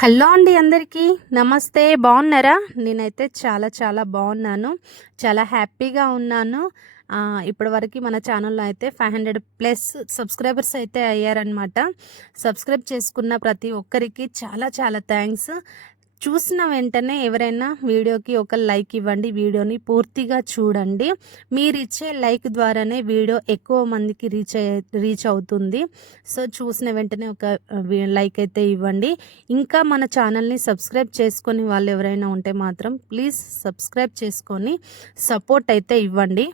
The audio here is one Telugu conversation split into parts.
హలో అండి అందరికీ. నమస్తే. బాగున్నారా? నేనైతే చాలా చాలా బాగున్నాను. చాలా హ్యాపీగా ఉన్నాను. ఇప్పటి వరకు మన ఛానల్లో అయితే ఫైవ్ హండ్రెడ్ ప్లస్ సబ్స్క్రైబర్స్ అయితే అయ్యారనమాట సబ్స్క్రైబ్ చేసుకున్న ప్రతి ఒక్కరికి చాలా చాలా థ్యాంక్స్. చూసిన వెంటనే ఎవరైనా వీడియోకి ఒక లైక్ ఇవ్వండి వీడియోని పూర్తిగా చూడండి. మీరు ఇచ్చే లైక్ ద్వారానే వీడియో ఎక్కువ మందికి రీచ్ రీచ్ అవుతుంది. సో చూసిన వెంటనే ఒక లైక్ అయితే ఇవ్వండి. ఇంకా మన ఛానల్ని సబ్స్క్రైబ్ చేసుకొని వాళ్ళు ఎవరైనా ఉంటే మాత్రం ప్లీజ్ సబ్స్క్రైబ్ చేసుకొని సపోర్ట్ అయితే ఇవ్వండి.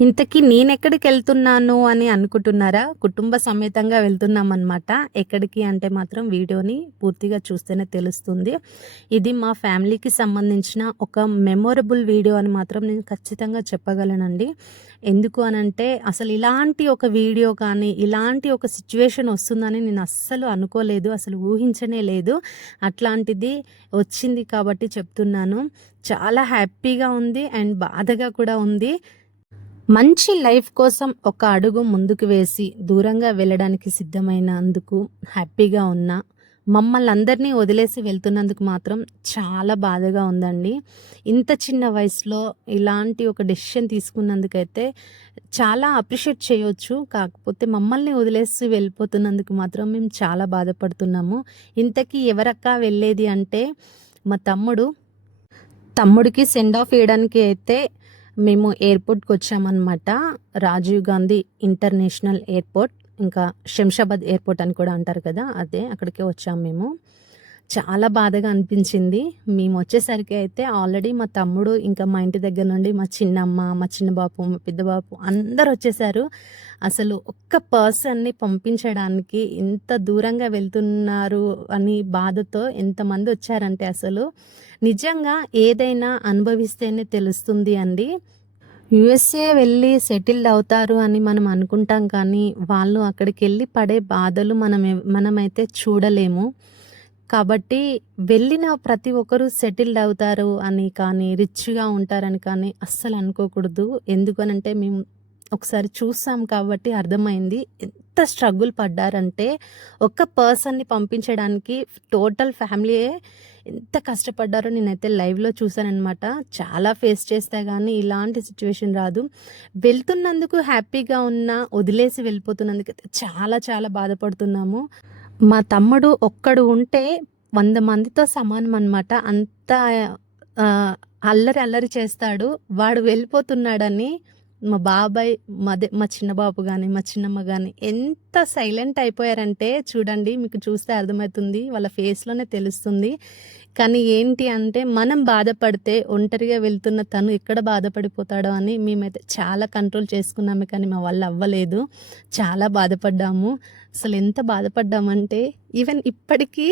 ఇంతకీ నేను ఎక్కడికి వెళ్తున్నాను అని అనుకుంటున్నారా? కుటుంబ సమేతంగా వెళ్తున్నాం అనమాట ఎక్కడికి అంటే మాత్రం వీడియోని పూర్తిగా చూస్తేనే తెలుస్తుంది. ఇది మా ఫ్యామిలీకి సంబంధించిన ఒక మెమొరబుల్ వీడియో అని మాత్రం నేను ఖచ్చితంగా చెప్పగలనండి. ఎందుకు అనంటే అసలు ఇలాంటి ఒక వీడియో కానీ ఇలాంటి ఒక సిచ్యువేషన్ వస్తుందని నేను అస్సలు అనుకోలేదు అసలు ఊహించనే లేదు. అట్లాంటిది వచ్చింది కాబట్టి చెప్తున్నాను. చాలా హ్యాపీగా ఉంది అండ్ బాధగా కూడా ఉంది. మంచి లైఫ్ కోసం ఒక అడుగు ముందుకు వేసి దూరంగా వెళ్ళడానికి సిద్ధమైనందుకు హ్యాపీగా ఉన్నా మమ్మల్ని అందరినీ వదిలేసి వెళ్తున్నందుకు మాత్రం చాలా బాధగా ఉందండి. ఇంత చిన్న వయసులో ఇలాంటి ఒక డెసిషన్ తీసుకున్నందుకైతే చాలా అప్రిషియేట్ చేయొచ్చు. కాకపోతే మమ్మల్ని వదిలేసి వెళ్ళిపోతున్నందుకు మాత్రం మేము చాలా బాధపడుతున్నాము. ఇంతకీ ఎవరక్కా వెళ్ళేది అంటే మా తమ్ముడు. తమ్ముడికి సెండ్ ఆఫ్ వేయడానికి అయితే మేము ఎయిర్పోర్ట్కి వచ్చామన్నమాట రాజీవ్ గాంధీ ఇంటర్నేషనల్ ఎయిర్పోర్ట్ ఇంకా శంషాబాద్ ఎయిర్పోర్ట్ అని కూడా అంటారు కదా అదే అక్కడికే వచ్చాము మేము. చాలా బాధగా అనిపించింది. మేము వచ్చేసరికి అయితే ఆల్రెడీ మా తమ్ముడు ఇంకా మా ఇంటి దగ్గర నుండి మా చిన్నమ్మ మా చిన్న బాపు మా పెద్ద బాపు అందరు వచ్చేసారు. అసలు ఒక్క పర్సన్ని పంపించడానికి ఇంత దూరంగా వెళ్తున్నారు అని బాధతో ఎంతమంది వచ్చారంటే అసలు నిజంగా ఏదైనా అనుభవిస్తేనే తెలుస్తుంది అండి. యుఎస్ఏ వెళ్ళి సెటిల్డ్ అవుతారు అని మనం అనుకుంటాం కానీ వాళ్ళు అక్కడికి వెళ్ళి పడే బాధలు మనం మనమైతే చూడలేము. కాబట్టి వెళ్ళిన ప్రతి ఒక్కరూ సెటిల్డ్ అవుతారు అని కానీ రిచ్గా ఉంటారని కానీ అస్సలు అనుకోకూడదు. ఎందుకనంటే మేము ఒకసారి చూసాం కాబట్టి అర్థమైంది. ఎంత స్ట్రగుల్ పడ్డారంటే ఒక పర్సన్ని పంపించడానికి టోటల్ ఫ్యామిలీయే ఎంత కష్టపడ్డారో నేనైతే లైవ్లో చూసానమాట చాలా ఫేస్ చేస్తే కానీ ఇలాంటి సిచ్యువేషన్ రాదు. వెళ్తున్నందుకు హ్యాపీగా ఉన్న వదిలేసి వెళ్ళిపోతున్నందుకు చాలా చాలా బాధపడుతున్నాము. మా తమ్ముడు ఒక్కడు ఉంటే వంద మందితో సమానం అనమాట అంత అల్లరి అల్లరి చేస్తాడు. వాడు వెళ్ళిపోతున్నాడని మా బాబాయ్ మాదే మా చిన్న బాబు కానీ మా చిన్నమ్మ కానీ ఎంత సైలెంట్ అయిపోయారంటే చూడండి మీకు చూస్తే అర్థమవుతుంది వాళ్ళ ఫేస్లోనే తెలుస్తుంది. కానీ ఏంటి అంటే మనం బాధపడితే ఒంటరిగా వెళ్తున్న తను ఎక్కడ బాధపడిపోతాడో అని మేమైతే చాలా కంట్రోల్ చేసుకున్నాము కానీ మా వాళ్ళు అవ్వలేదు. చాలా బాధపడ్డాము. అసలు ఎంత బాధపడ్డామంటే ఈవెన్ ఇప్పటికీ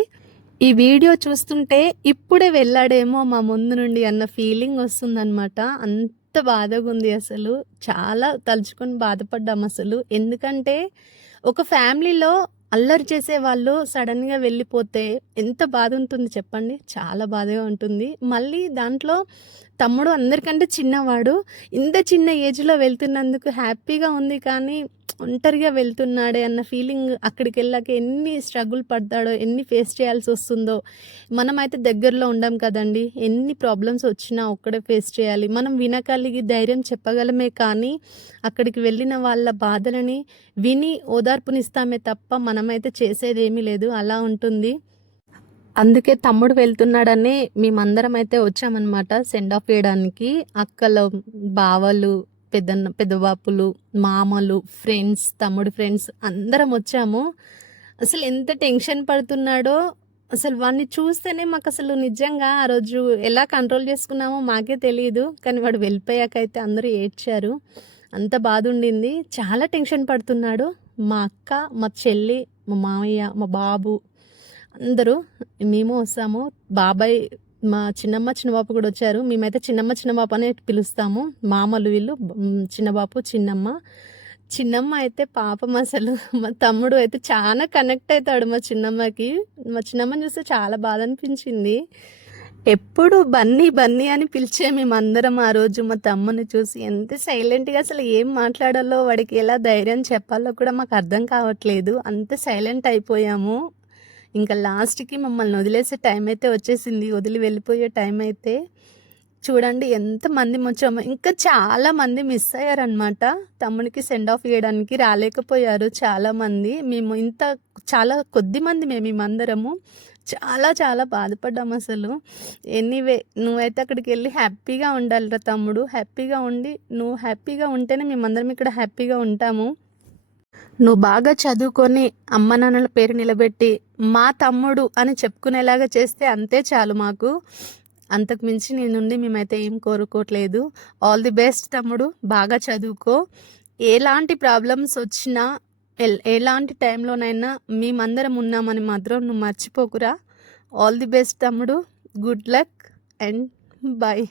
ఈ వీడియో చూస్తుంటే ఇప్పుడే వెళ్ళాడేమో మా ముందు నుండి అన్న ఫీలింగ్ వస్తుందన్నమాట. అంత ఎంత బాధగా ఉంది అసలు. చాలా తలుచుకొని బాధపడ్డాం అసలు. ఎందుకంటే ఒక ఫ్యామిలీలో అల్లరి చేసే వాళ్ళు సడన్గా వెళ్ళిపోతే ఎంత బాధ ఉంటుంది చెప్పండి? చాలా బాధగా ఉంటుంది. మళ్ళీ దాంట్లో తమ్ముడు అందరికంటే చిన్నవాడు. ఇంత చిన్న ఏజ్లో వెళ్తున్నందుకు హ్యాపీగా ఉంది కానీ ఒంటరిగా వెళ్తున్నాడే అన్న ఫీలింగ్ అక్కడికి వెళ్ళాక ఎన్ని స్ట్రగుల్ పడతాడో ఎన్ని ఫేస్ చేయాల్సి వస్తుందో. మనమైతే దగ్గరలో ఉండం కదండి. ఎన్ని ప్రాబ్లమ్స్ వచ్చినా ఒక్కడే ఫేస్ చేయాలి. మనం వినగలిగి ధైర్యం చెప్పగలమే కానీ అక్కడికి వెళ్ళిన వాళ్ళ బాధలని విని ఓదార్పునిస్తామే తప్ప మనమైతే చేసేది ఏమీ లేదు. అలా ఉంటుంది. అందుకే తమ్ముడు వెళ్తున్నాడని మేమందరం అయితే వచ్చామన్నమాట సెండ్ ఆఫ్ చేయడానికి. అక్కలు బావలు పెద్దన్న పెద్దబాపులు మామలు ఫ్రెండ్స్ తమ్ముడు ఫ్రెండ్స్ అందరం వచ్చాము. అసలు ఎంత టెన్షన్ పడుతున్నాడో అసలు వాడిని చూస్తేనే మాకు అసలు నిజంగా ఆ రోజు ఎలా కంట్రోల్ చేసుకున్నామో మాకే తెలియదు కానీ వాడు వెళ్ళిపోయాక అయితే అందరూ ఏడ్చారు. అంత బాధ ఉండింది చాలా టెన్షన్ పడుతున్నాడు. మా అక్క మా చెల్లి మా మామయ్య మా బాబు అందరూ మేము వస్తాము. బాబాయ్ మా చిన్నమ్మ చిన్నబాబు కూడా వచ్చారు. మేమైతే చిన్నమ్మ చిన్నబాబు అనే పిలుస్తాము. మామలు వీళ్ళు చిన్నబాబు చిన్నమ్మ. చిన్నమ్మ అయితే పాపం అసలు. మా తమ్ముడు అయితే చాలా కనెక్ట్ అవుతాడు మా చిన్నమ్మకి. మా చిన్నమ్మని చూస్తే చాలా బాధ అనిపించింది. ఎప్పుడు బన్నీ బన్నీ అని పిలిచే మేమందరం ఆ రోజు మా తమ్ముని చూసి ఎంత సైలెంట్గా అసలు ఏం మాట్లాడాలో వాడికి ఎలా ధైర్యం చెప్పాలో కూడా మాకు అర్థం కావట్లేదు. అంత సైలెంట్ అయిపోయాము. ఇంకా లాస్ట్‌కి మమ్మల్ని వదిలేసే టైం అయితే వచ్చేసింది. వదిలి వెళ్ళిపోయే టైం అయితే చూడండి ఎంతమందిమొచ్చామో. ఇంకా చాలామంది మిస్ అయ్యారనమాట. తమ్ముడికి సెండ్ ఆఫ్ చేయడానికి రాలేకపోయారు చాలామంది. మేము ఇంత చాలా కొద్ది మంది మేము మేమందరము. చాలా చాలా బాధపడ్డాము అసలు ఎనీవే నువ్వైతే అక్కడికెళ్ళి హ్యాపీగా ఉండాలిరా తమ్ముడు. హ్యాపీగా ఉండి నువ్వు హ్యాపీగా ఉంటేనే మేమందరం ఇక్కడ హ్యాపీగా ఉంటాము. నువ్వు బాగా చదువుకొని అమ్మ నాన్నల పేరు నిలబెట్టి మా తమ్ముడు అని చెప్పుకునేలాగా చేస్తే అంతే చాలు మాకు. అంతకు మించి నీ నుండి మేమైతే ఏం కోరుకోవట్లేదు. ఆల్ ది బెస్ట్ తమ్ముడు. బాగా చదువుకో. ఎలాంటి ప్రాబ్లమ్స్ వచ్చినా ఎల్ ఎలాంటి టైంలోనైనా మేమందరం ఉన్నామని మాత్రం నువ్వు మర్చిపోకురా. ఆల్ ది బెస్ట్ తమ్ముడు. Good luck and bye.